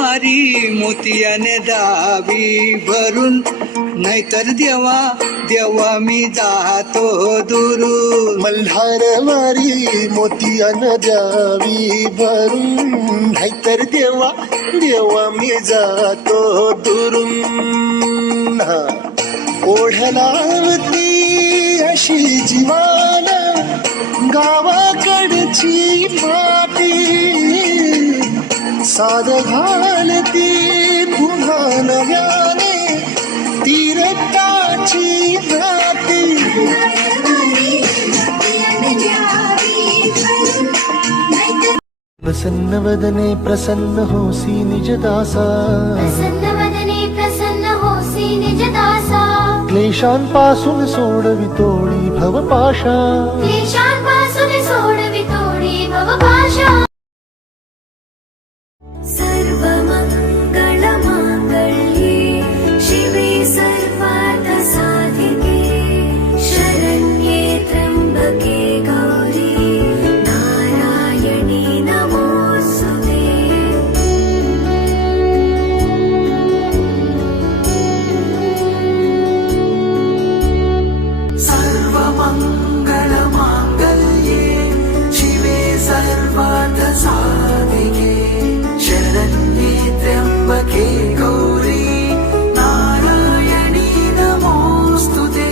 मारी मोतियाने दावी भरून, नाहीतर देवा देवा मी जातो दुरून. मल्हार मारी मोतियानं द्यावी भरून, नाहीतर देवा देवा मी जातो दुरून. ओढलावती अशी जीवान गावाकडची माती, साध घालती पुन्हा नव्याने तीरताची राती. प्रसन्न वदने प्रसन्न होसी निजदासा, प्रसन्न वदने प्रसन्न होसी निजदासा. क्लेशांपासून सोडवितोळी भवपाशा, क्लेशांपासून सोडवितोळी भवपाशा. सर्व मंगल मांगल्ये शिवे सर्वार्थ साधिके, शरण्ये त्र्यंबके गौरी नारायणी नमोस्तुते. सर्व मंगल मांगल्ये शिवे सर्वार्थ साधिके, शरण्ये त्र्यंबके गौरी नारायणी नमोस्तुते.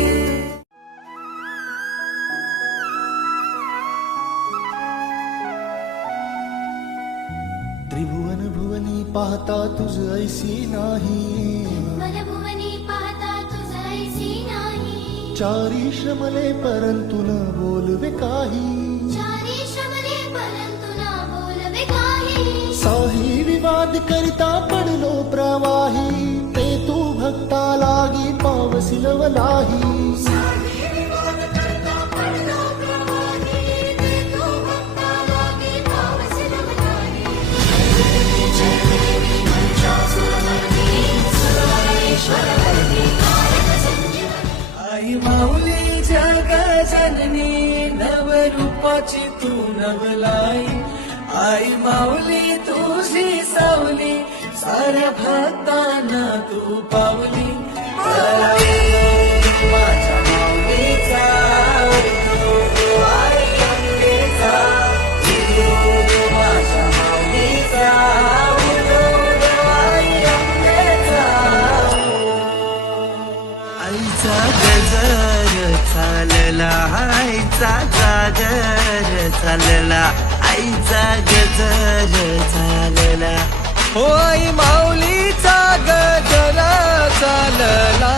त्रिभुवन भुवनी पाहता तुझ ऐसी नाही, मनभुवनी पाहता तुझ ऐसी नाही. चारी श्रमले परंतु न बोलवे काही, चारी श्रमले परंतु न बोलवे काही. साही विवाद करिता पडलो प्रवाही, ते तू भक्ता लागी पावसी लवलाही. आई माऊली जग जननी नवरूपाची तू नवलाई. आई माऊली तुझी सावली साऱ्या भक्तांना तू पावली. माझ्या माऊलीचा आई अंबेचा, माझ्या माऊलीचा आई अंबेचा. आईचा गजर चालला, आईचा जागर चालला, आईचा गजर चालला. होय माऊलीचा गजर चालला.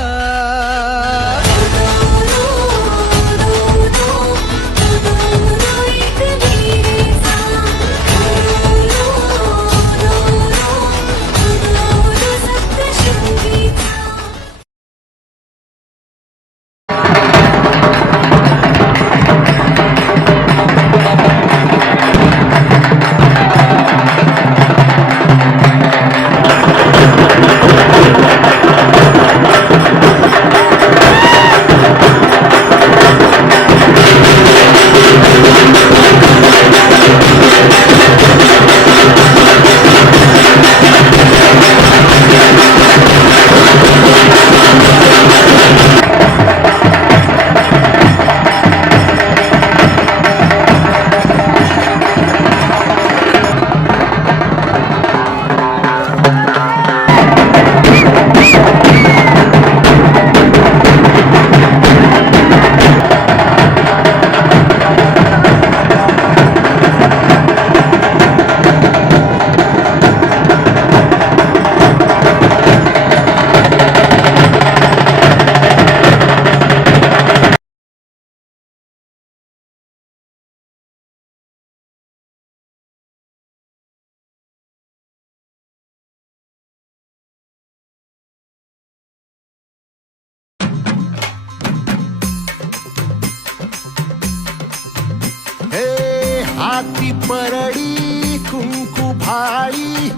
हाती परडी कुंकू भाळी,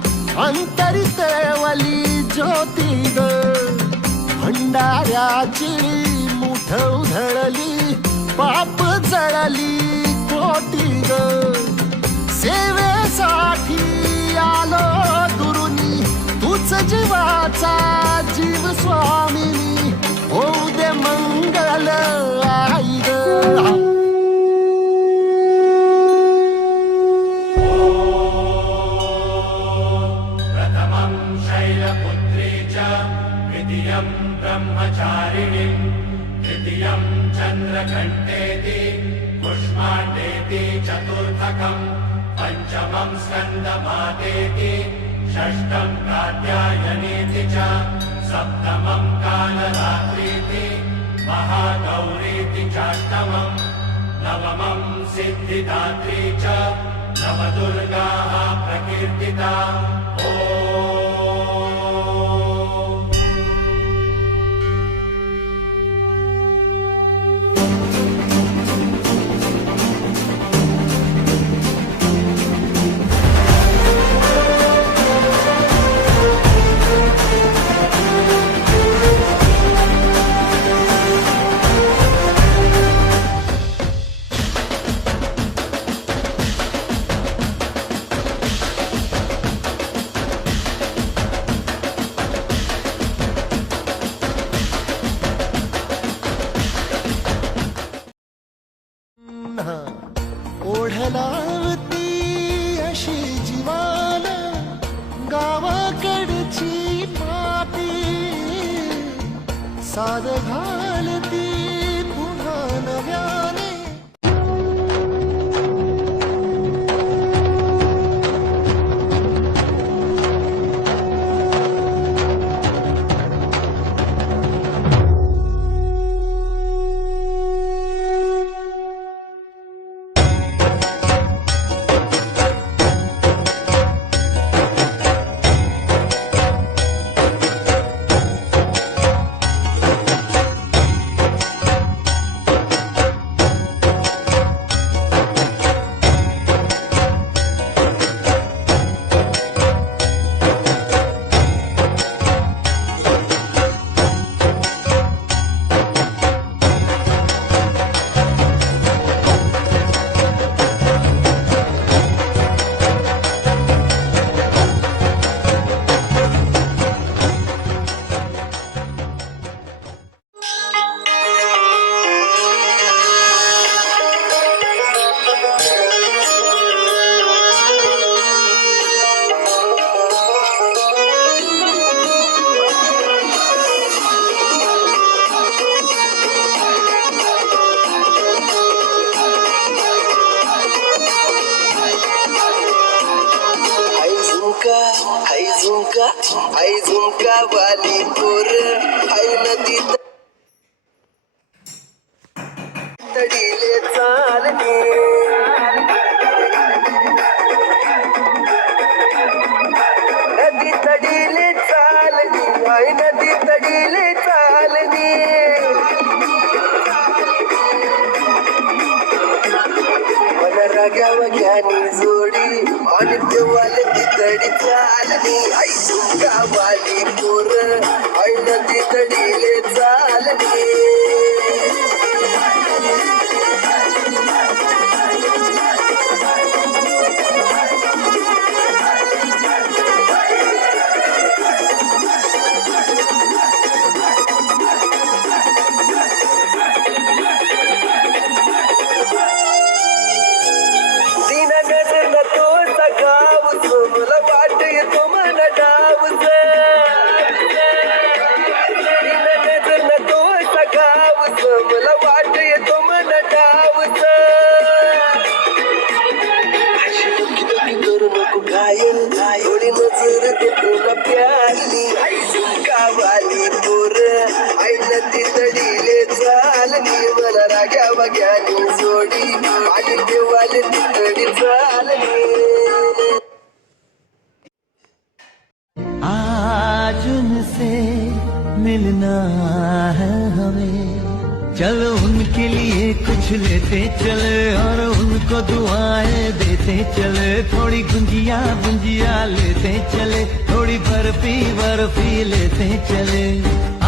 अंतरी तळवली ज्योती ग. भंडाऱ्याची मुठ उधळली, पाप जळली कोटी ग. सेवेसाठी आलो दुरुनी, आईचा जीव स्वामिनी होऊ दे मंगल आई ग. प्रथमं शैलपुत्री च द्वितीयं ब्रह्मचारिणीं तृतीयं चन्द्रघण्टेति पुष्माण्डेति चतुर्थकं पञ्चमं स्कन्दमातेति षष्ठं कात्यायनीति च सप्तमं कालरात्रीति महागौरीति चाष्टमं नवमं सिद्धिदात्री च नवदुर्गाः प्रकीर्तिता. ओढलावती अशी जीवान गावाकडची माती साद घालती पुन्हा नव्याने. आई झुमका वाली पोर आई नदी तडीले चालली. नदी तडीले चालली आई नदी तडीले चालली. मला रागाव घ्यानी जोडी आणि देवाला ती तडी चालली. आई झुमका वाली पोर आई नदी तडीले चालली. मला वाट येतो मन डावच. अशी डोकी डोकी करू नको घायल थोडी नजर दे तुला प्याली. आई झुमका वाली पोर आई नदी तडीले चालली. मला राग्या बघ्यानी जोडी आणि देवाले ती तडी चालली. आज उनसे मिलना है हमें, चलो उनके लिए कुछ लेते चले और उनको दुआएं देते चले. थोड़ी गुंजिया गुंजिया लेते चले, थोड़ी बर्फी बर्फी लेते चले.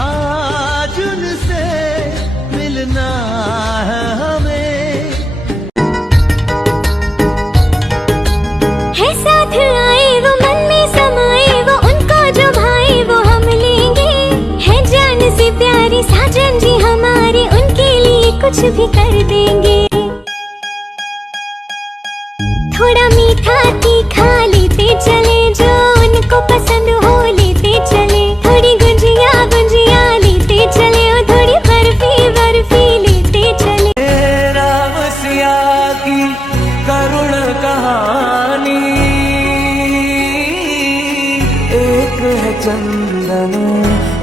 आज उनसे मिलना है हमें. है साथ आए वो मन में समाए वो उनको जो भाए वो हम ले है चंदन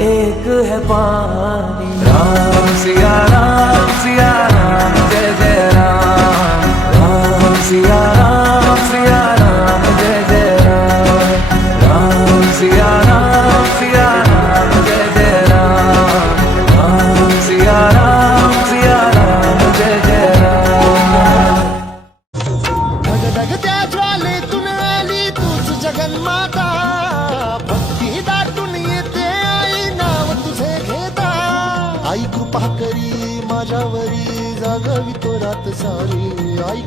एक है पानी राम सिया राम जय जय राम राम सिया राम जय जय राम राम सिया राम जय जय राम राम सिया राम जय जय राम धगधगत्या ज्वालेतून आली तूच जगन्माता भक्ती दाटून येते आई नाव तुझे घेता आई कृपा करी माझ्यावरी जागवी तो रात सारी आई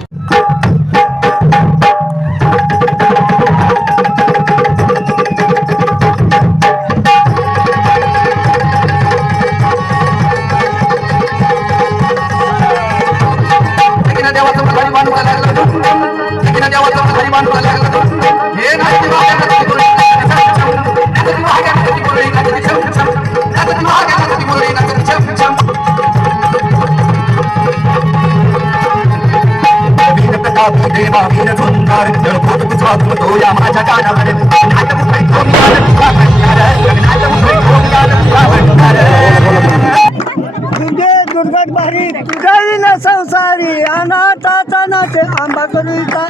तुझे दुर्गट भारी तुझावी ना संसारी अनाथाचा नाथे आंबा करूचा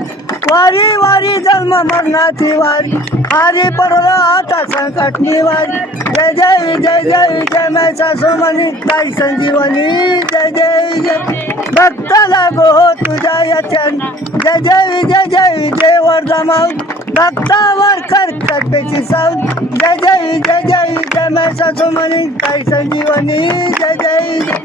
वारी वारी जन्म मरणाची वारी हरी पडला आता संकट निवारी जय जय जय जय जय मैसा सोमनी ताई संजीवनी जय जय जय भक्त लागो हो तुझ्या याचन जय जय जय जय जय वरदामाऊ भक्तावर कर कटपेची साऊन जय जय जय जय जय मैसा सोमनी ताई संजीवनी जय जय जय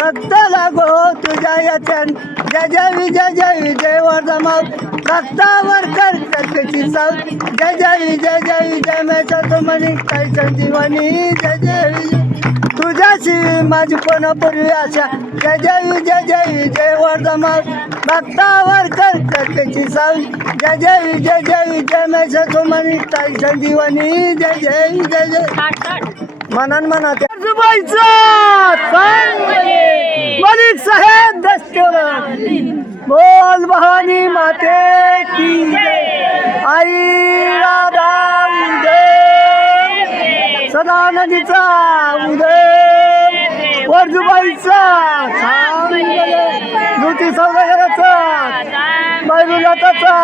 भक्त लागो हो तुझ्या याचन जय जय जय जय जय वरदामाऊ भक्तावर कर कटपेची साऊन जय जय जय जय जय मैसा सोमनी ताई संजीवनी जय जय तुझ्याशी माझी पण पूर्वी आशा जय जय जय जय जय वर्धमान भक्तावर कर त्याची सावी जय जय जय जय जय मैसा सोमनी ताई संजीवनी जय जय जय जय मनन मनात मलिक साहेब दस्तोर बोल भवानी माते की आई राधा उदय सदा नदीचा उदय वर्जुबाईचा धुती सौदागराचा बैलुनाथाचा